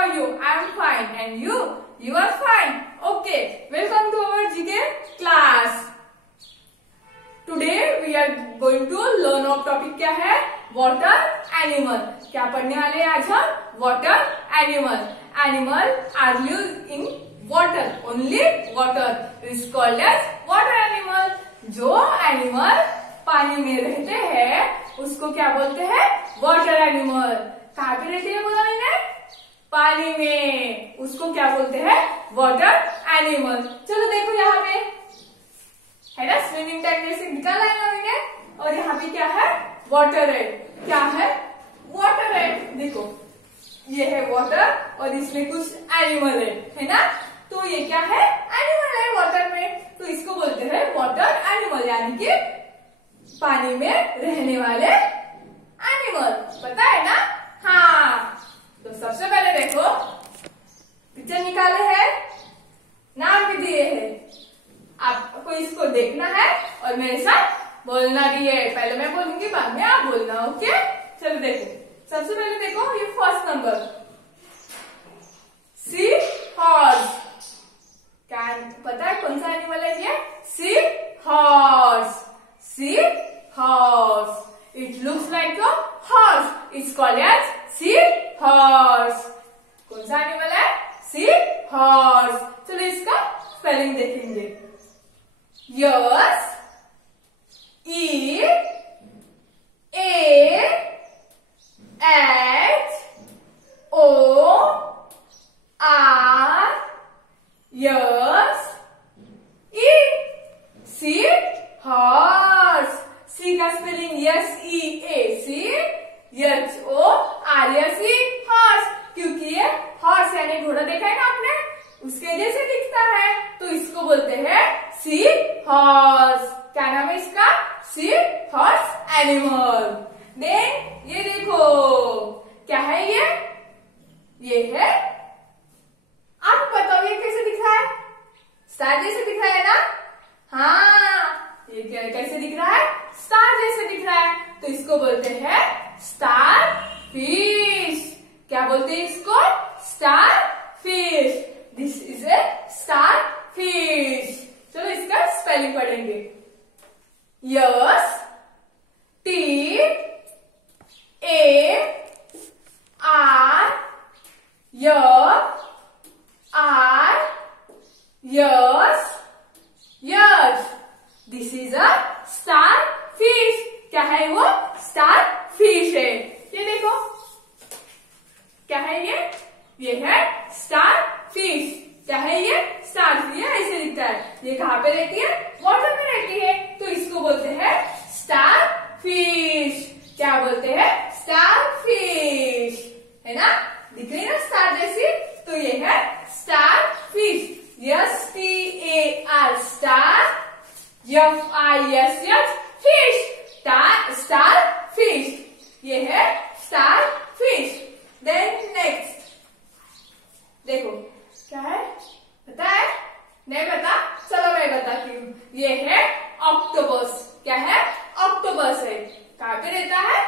are you? I am fine. And you? You are fine. Okay. Welcome to our GK class. Today we are going to learn our topic क्या है? Water animal. क्या पढ़ने वाले हैं आज हम? Water animal. Animal are lived in water. Only water is called as water animal. जो animal पानी में रहते हैं उसको क्या बोलते हैं? Water animal. कहाँ पे रहते हैं बोला मैंने? पानी में. उसको क्या बोलते हैं? Water animal. चलो देखो यहाँ पे है ना, स्विमिंग टैंक में से निकाला है ना मैंने, और यहाँ पे क्या है? वाटर है. क्या है? वाटर है. देखो ये है वाटर और इसमें कुछ एनिमल है ना. तो ये क्या है? एनिमल है वाटर में. तो इसको बोलते हैं वाटर एनिमल, यानी कि पानी में रहने वाले एनिमल. पता है ना? हाँ. तो सबसे पहले देखो पिक्चर निकाले हैं, नाम भी दिए हैं. आपको इसको देखना है और मेरे साथ बोलना भी है. पहले मैं बोलूंगी, बाद में आप बोलना. ओके, चलो देखो. सबसे पहले देखो ये फर्स्ट नंबर, सी हॉर्स. क्या पता है कौन सा एनिमल है ये? Sea horse. Sea horse. It looks like a horse. It's called as sea horse. कौन सा एनिमल है? Sea horse. चलो इसका स्पेलिंग देखेंगे. S, E A H O R S E. Sea horse. Sea का spelling S E A sea H O R S E horse. क्योंकि ये horse यानी घोड़ा देखा है ना आपने, उसके जैसे दिखता है, तो इसको बोलते हैं सी हॉर्स. क्या नाम है इसका? Sea horse animal. देन ये देखो क्या है ये? ये है, आप बताओ ये कैसे दिख रहा है? स्टार जैसे दिख रहा है ना? हाँ, ये कैसे दिख रहा है? स्टार जैसे दिख रहा है. तो इसको बोलते हैं स्टार फिश. क्या बोलते हैं इसको? Starfish. This is a starfish. चलो इसका स्पेलिंग पढ़ेंगे. S, T A R Y R S S. This is a starfish. क्या है वो? स्टार फिश है. ये देखो क्या है ये है स्टार फिश. क्या है ये? Star fish. ऐसे दिखता है. ये कहाँ पे रहती है? वाटर में रहती है. तो इसको बोलते हैं स्टार फिश. क्या बोलते हैं? Star fish. है ना? दिख रही है ना स्टार जैसी? तो ये है star fish. Yes T A are star, F I S H fish. Star fish. ये है स्टार फिश. देन नेक्स्ट देखो क्या है? पता है? नहीं पता? चलो मैं बताती हूँ. ये है ऑक्टोपस. क्या है? ऑक्टोपस है. कहाँ पे रहता है?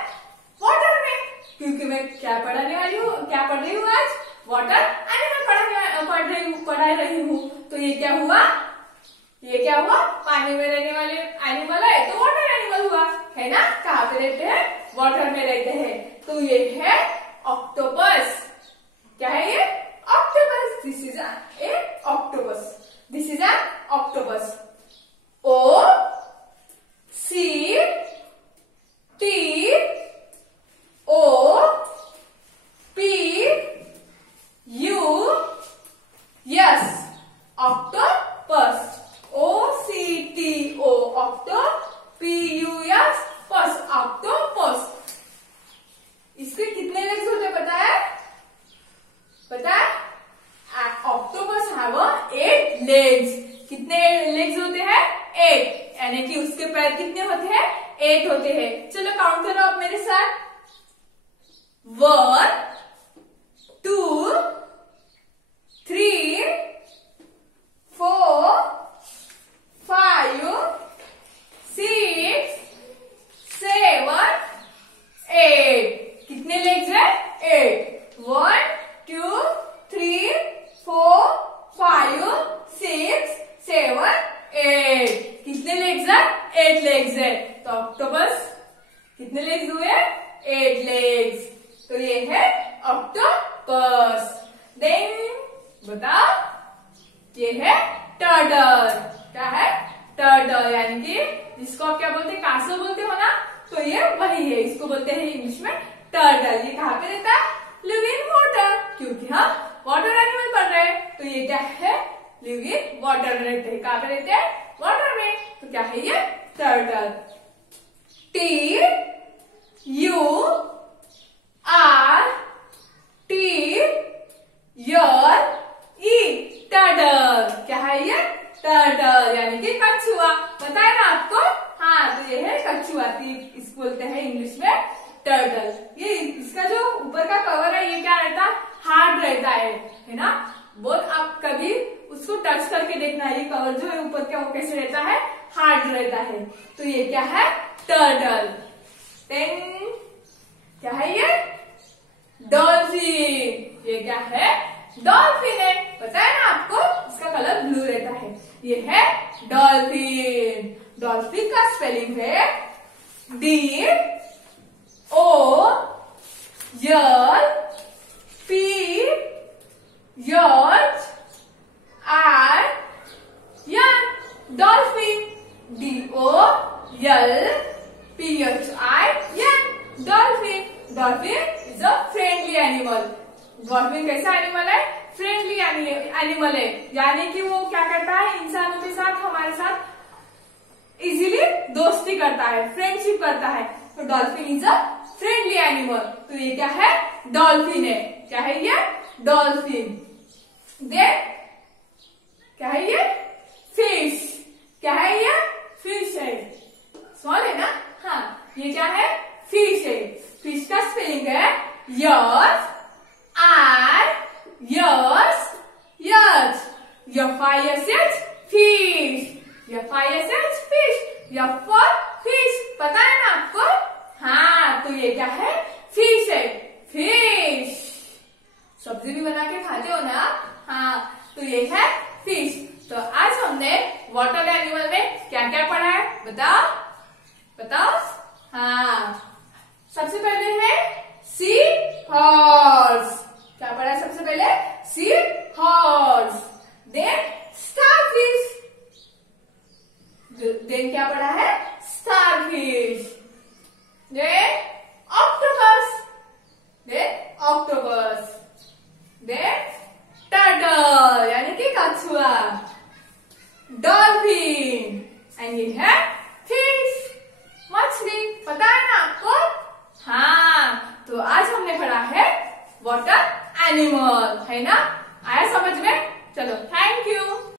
वाटर में. क्योंकि मैं क्या पढ़ाने वाली हूँ, क्या पढ़ रही हूँ आज? वाटर एनिमल पढ़ा रही हूँ. तो ये क्या हुआ? ये क्या हुआ? पानी में रहने वाले एनिमल है तो वाटर एनिमल हुआ. है ना? कहाँ पे रहते हैं? वाटर में रहते हैं. तो ये है ऑक्टोपस. क्या है ये? Octopus. This is a octopus. This is an octopus. O C T O P U S octopus. O C T O octo P U S pus octopus. इसके कितने लेग्स होते हैं पता है? पता है? Octopus have 8 legs. कितने legs होते हैं? 8. यानी कि उसके पैर कितने होते हैं? 8 होते हैं. चलो काउंट करो आप मेरे साथ. 1 2 3 4 5 6 7 8. कितने लेग्स है? 8. 1 2 ऑक्टोपस। देन बताओ, ये है टर्टल। क्या है? टर्टल, यानी कि जिसको आप क्या बोलते हैं, कासव बोलते हो ना, तो ये वही है, इसको बोलते हैं इंग्लिश में टर्टल। ये कहाँ पे रहता है? लिव इन वाटर, क्योंकि हम वाटर एनिमल पढ़ रहे हैं, तो ये क्या है? लिव इन वाटर रहते हैं। कहाँ पे रहते हैं? वाटर में। तो क्या है ये? Turtle. T U R T L E, turtle. क्या है ये? टर्टल, यानी कि कछुआ। पता है ना आपको? हाँ, तो ये है कछुआ। इसको बोलते हैं इंग्लिश में टर्टल। ये इसका जो ऊपर का कवर है, ये क्या रहता है? हार्ड रहता है ना? बहुत आप कभी उसको टच करके देखना, ये कवर जो है ऊपर का, वो कैसे रहता है? हार्ड रहता है। तो ये क्या है? टर्टल। देन क्या है ये? डॉल्फिन। ये क्या है? डॉल्फिन है। पता है ना आपको? इसका कलर ब्लू रहता है। ये है डॉल्फिन। डॉल्फिन का स्पेलिंग है D O L P H R N, dolphin. DOLPHIN, dolphin. Dolphin is a friendly animal. Dolphin कैसा एनिमल है? फ्रेंडली एनिमल है, यानी कि वो क्या करता है? इंसानों के साथ, हमारे साथ इजीली दोस्ती करता है, फ्रेंडशिप करता है। तो dolphin is a friendly animal. तो ये क्या है? डॉल्फिन है। क्या है ये? डॉल्फिन। देन क्या है ये? फिश। क्या है ये? फिश है। स्मॉल है ना? हाँ, ये क्या है? फिश है। फिश का स्पेलिंग है S R S S, FISH, fish. FISH, fish. F for fish. पता है ना आपको? हाँ, तो ये क्या है? फिश है। फिश सब्जी भी बना के खाते हो ना? हाँ, तो ये है फिश। तो आज हमने वाटर एनिमल में क्या क्या पढ़ा है? बताओ बताओ। हाँ, सबसे पहले है सी हॉर्स। क्या पढ़ा है सबसे पहले? Seahorse. Then starfish. Then क्या पढ़ा है? Starfish. Then octopus. Then octopus. Then turtle, यानी कि कछुआ। डॉल्फिन, एंड ये है फिश, मछली। पता है ना आपको? हाँ, तो आज हमने पढ़ा है वाटर एनिमल, है ना? आया समझ में? चलो, थैंक यू।